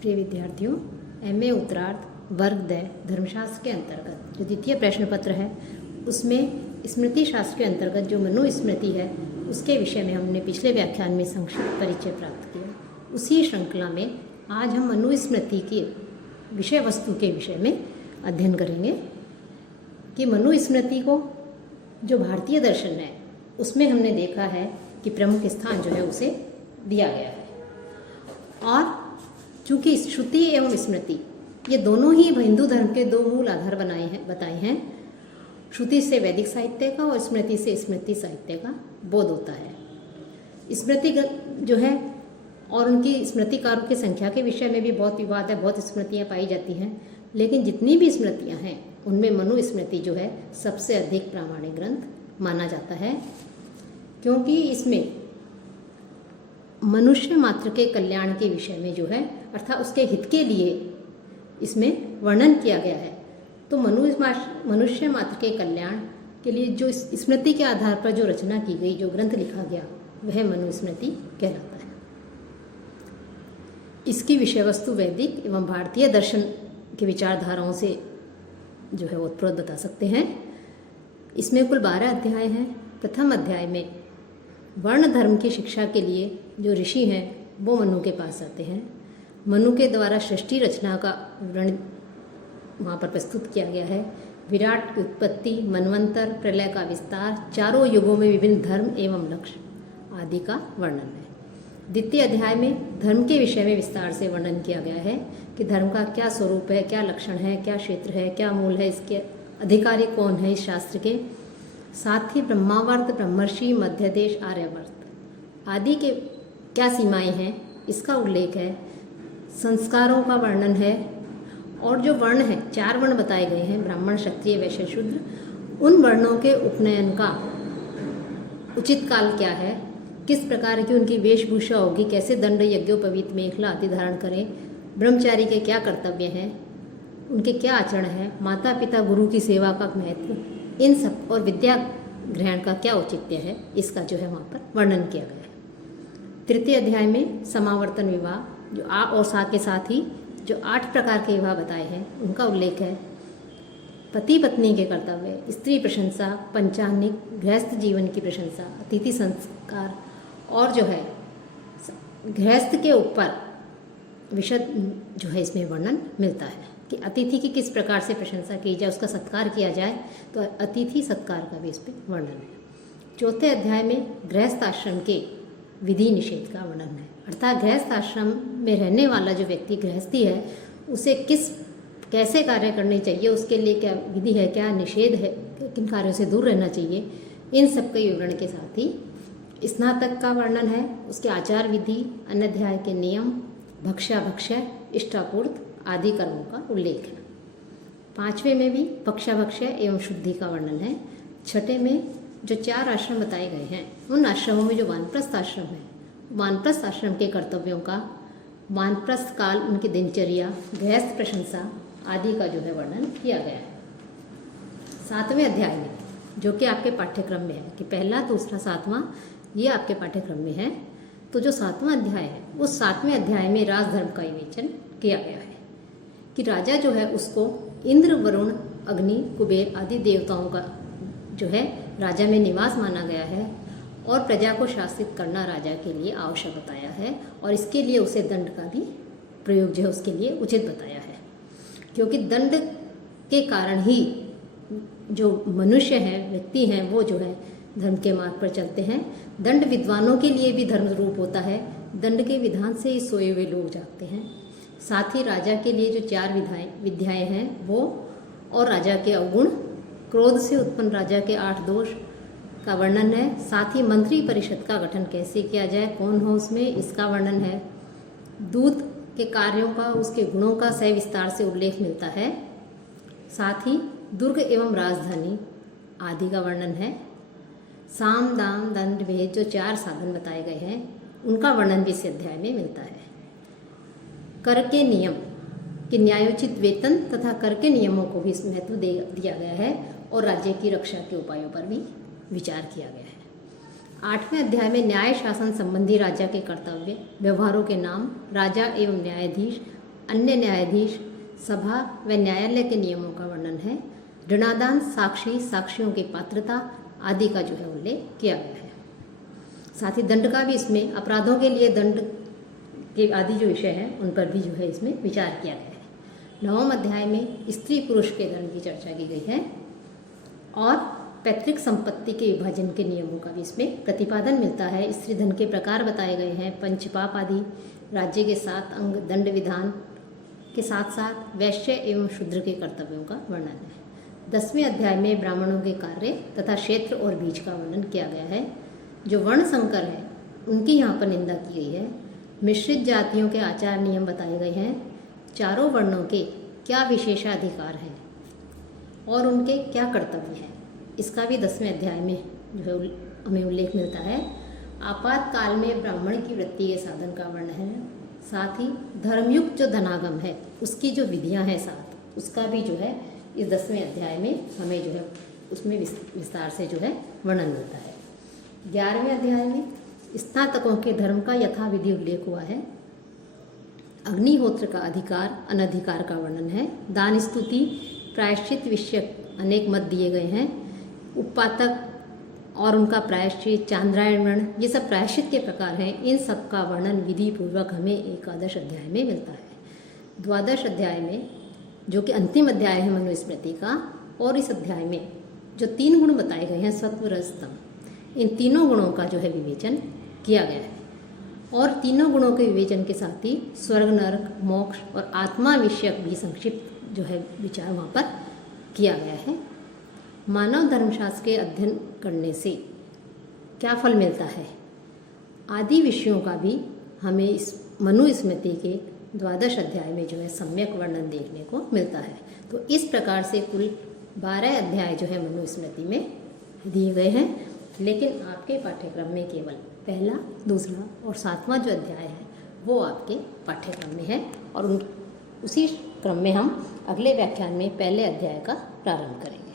प्रिय विद्यार्थियों, एमए उत्तरार्ध वर्ग द धर्मशास्त्र के अंतर्गत जो द्वितीय प्रश्न पत्र है उसमें स्मृति शास्त्र के अंतर्गत जो मनुस्मृति है उसके विषय में हमने पिछले व्याख्यान में संक्षिप्त परिचय प्राप्त किया। उसी श्रृंखला में आज हम मनुस्मृति की विषय वस्तु के विषय में अध्ययन करेंगे कि मनुस्मृति को जो भारतीय दर्शन है उसमें हमने देखा है कि प्रमुख स्थान जो है उसे दिया गया है। और चूँकि श्रुति एवं स्मृति ये दोनों ही हिंदू धर्म के दो मूल आधार बताए हैं। श्रुति से वैदिक साहित्य का और स्मृति से स्मृति साहित्य का बोध होता है। स्मृति जो है और उनकी स्मृतिकारों की संख्या के विषय में भी बहुत विवाद है, बहुत स्मृतियाँ पाई जाती हैं, लेकिन जितनी भी स्मृतियाँ हैं उनमें मनुस्मृति जो है सबसे अधिक प्रामाणिक ग्रंथ माना जाता है, क्योंकि इसमें मनुष्य मात्र के कल्याण के विषय में जो है अर्थात उसके हित के लिए इसमें वर्णन किया गया है। तो मनुष्य मात्र के कल्याण के लिए जो स्मृति के आधार पर जो रचना की गई, जो ग्रंथ लिखा गया, वह मनुस्मृति कहलाता है। इसकी विषय वस्तु वैदिक एवं भारतीय दर्शन की विचारधाराओं से जो है ओतप्रोत बता सकते हैं। इसमें कुल 12 अध्याय हैं। प्रथम अध्याय में वर्ण धर्म की शिक्षा के लिए जो ऋषि हैं वो मनु के पास आते हैं। मनु के द्वारा सृष्टि रचना का विवरण वहाँ पर प्रस्तुत किया गया है। विराट की उत्पत्ति, मनवंतर, प्रलय का विस्तार, चारों युगों में विभिन्न धर्म एवं लक्ष्य आदि का वर्णन है। द्वितीय अध्याय में धर्म के विषय में विस्तार से वर्णन किया गया है कि धर्म का क्या स्वरूप है, क्या लक्षण है, क्या क्षेत्र है, क्या मूल है, इसके अधिकारी कौन है इस शास्त्र के। साथ ही ब्रह्मावर्त, ब्रह्मर्षि, मध्यदेश, आर्यावर्त आदि के क्या सीमाएं हैं इसका उल्लेख है। संस्कारों का वर्णन है और जो वर्ण है 4 वर्ण बताए गए हैं, ब्राह्मण, क्षत्रिय, वैश्य, शूद्र। उन वर्णों के उपनयन का उचित काल क्या है, किस प्रकार की उनकी वेशभूषा होगी, कैसे दंड, यज्ञोपवीत, मेखला आदि धारण करें, ब्रह्मचारी के क्या कर्तव्य हैं, उनके क्या आचरण है, माता पिता गुरु की सेवा का महत्व, इन सब और विद्या ग्रहण का क्या औचित्य है, इसका जो है वहाँ पर वर्णन किया गया है। तृतीय अध्याय में समावर्तन विवाह जो आ और सा के साथ ही जो 8 प्रकार के विवाह बताए हैं उनका उल्लेख है। पति पत्नी के कर्तव्य, स्त्री प्रशंसा, पंचांगिक, गृहस्थ जीवन की प्रशंसा, अतिथि संस्कार और जो है गृहस्थ के ऊपर विशद जो है इसमें वर्णन मिलता है कि अतिथि की किस प्रकार से प्रशंसा की जाए, उसका सत्कार किया जाए, तो अतिथि सत्कार का भी इस पर वर्णन है। चौथे अध्याय में गृहस्थ आश्रम के विधि निषेध का वर्णन है, अर्थात गृहस्थ आश्रम में रहने वाला जो व्यक्ति गृहस्थी है उसे कैसे कार्य करने चाहिए, उसके लिए क्या विधि है, क्या निषेध है, किन कार्यों से दूर रहना चाहिए, इन सब के विवरण के साथ ही स्नातक का वर्णन है, उसके आचार विधि, अनध्याय के नियम, भक्ष्याभक्ष्य, इष्टापूर्त आदि कर्मों का उल्लेख है। 5वें में भी भक्ष्याभक्ष्य एवं शुद्धि का वर्णन है। 6ठे में जो 4 आश्रम बताए गए हैं उन आश्रमों में जो वानप्रस्थ आश्रम है, वानप्रस्थ आश्रम के कर्तव्यों का, वानप्रस्थ काल, उनकी दिनचर्या, गृहस्थ प्रशंसा आदि का जो है वर्णन किया गया है। 7वें अध्याय में जो कि आपके पाठ्यक्रम में है कि पहला, दूसरा, 7वां ये आपके पाठ्यक्रम में है, तो जो 7वां अध्याय है उस 7वें अध्याय में राजधर्म का विवेचन किया गया है कि राजा जो है उसको इंद्र, वरुण, अग्नि, कुबेर आदि देवताओं का जो है राजा में निवास माना गया है और प्रजा को शासित करना राजा के लिए आवश्यक बताया है और इसके लिए उसे दंड का भी प्रयोग जो है उसके लिए उचित बताया है, क्योंकि दंड के कारण ही जो मनुष्य हैं, व्यक्ति हैं, वो जो है धर्म के मार्ग पर चलते हैं। दंड विद्वानों के लिए भी धर्म रूप होता है, दंड के विधान से ही सोए हुए लोग जागते हैं। साथ ही राजा के लिए जो 4 विद्याएं हैं वो और राजा के अवगुण, क्रोध से उत्पन्न राजा के 8 दोष का वर्णन है। साथ ही मंत्री परिषद का गठन कैसे किया जाए, कौन हो उसमें, इसका वर्णन है। दूत के कार्यों का, उसके गुणों का सविस्तार से उल्लेख मिलता है। साथ ही दुर्ग एवं राजधानी आदि का वर्णन है। साम, दाम, दंड, भेद जो 4 साधन बताए गए हैं उनका वर्णन भी इस अध्याय में मिलता है। कर के नियम कि न्यायोचित वेतन तथा कर के नियमों को भी महत्व दिया गया है और राज्य की रक्षा के उपायों पर भी विचार किया गया है। 8वें अध्याय में न्याय शासन संबंधी राजा के कर्तव्य, व्यवहारों के नाम, राजा एवं न्यायाधीश, अन्य न्यायाधीश, सभा व न्यायालय के नियमों का वर्णन है। ऋणादान, साक्षी, साक्षियों की पात्रता आदि का जो है उल्लेख किया गया है। साथ ही दंड का भी इसमें, अपराधों के लिए दंड के आदि जो विषय हैं उन पर भी जो है इसमें विचार किया गया है। 9वें अध्याय में स्त्री पुरुष के दंड की चर्चा की गई है और पैतृक संपत्ति के विभाजन के नियमों का भी इसमें प्रतिपादन मिलता है। स्त्री धन के प्रकार बताए गए हैं, पंचपाप आदि, राज्य के 7 अंग, दंड विधान के साथ साथ वैश्य एवं शूद्र के कर्तव्यों का वर्णन है। 10वें अध्याय में ब्राह्मणों के कार्य तथा क्षेत्र और बीज का वर्णन किया गया है। जो वर्ण संकर है उनकी यहाँ पर निंदा की गई है। मिश्रित जातियों के आचार नियम बताए गए हैं। चारों वर्णों के क्या विशेषाधिकार हैं और उनके क्या कर्तव्य हैं, इसका भी 10वें अध्याय में जो है हमें उल्लेख मिलता है। आपातकाल में ब्राह्मण की वृत्ति के साधन का वर्णन है। साथ ही धर्मयुक्त जो धनागम है उसकी जो विधियां हैं साथ, उसका भी जो है इस 10वें अध्याय में हमें जो है उसमें विस्तार से जो है वर्णन मिलता है। 11वें अध्याय में स्नातकों के धर्म का यथाविधि उल्लेख हुआ है। अग्निहोत्र का अधिकार अनधिकार का वर्णन है। दान, स्तुति, प्रायश्चित विषयक अनेक मत दिए गए हैं। उपातक और उनका प्रायश्चित, चांद्रायण, ये सब प्रायश्चित के प्रकार हैं। इन सब का वर्णन विधि पूर्वक हमें एकादश अध्याय में मिलता है। द्वादश अध्याय में, जो कि अंतिम अध्याय है मनुस्मृति का, और इस अध्याय में जो 3 गुण बताए गए हैं, सत्व, रज, तम, इन तीनों गुणों का जो है विवेचन किया गया है। और तीनों गुणों के विवेचन के साथ ही स्वर्ग, नरक, मोक्ष और आत्मा विषयक भी संक्षिप्त जो है विचार वहाँ पर किया गया है। मानव धर्मशास्त्र के अध्ययन करने से क्या फल मिलता है आदि विषयों का भी हमें इस मनुस्मृति के द्वादश अध्याय में जो है सम्यक वर्णन देखने को मिलता है। तो इस प्रकार से कुल 12 अध्याय जो है मनुस्मृति में दिए गए हैं। लेकिन आपके पाठ्यक्रम में केवल पहला, दूसरा और 7वां जो अध्याय है वो आपके पाठ्यक्रम में है और उसी क्रम में हम अगले व्याख्यान में पहले अध्याय का प्रारंभ करेंगे।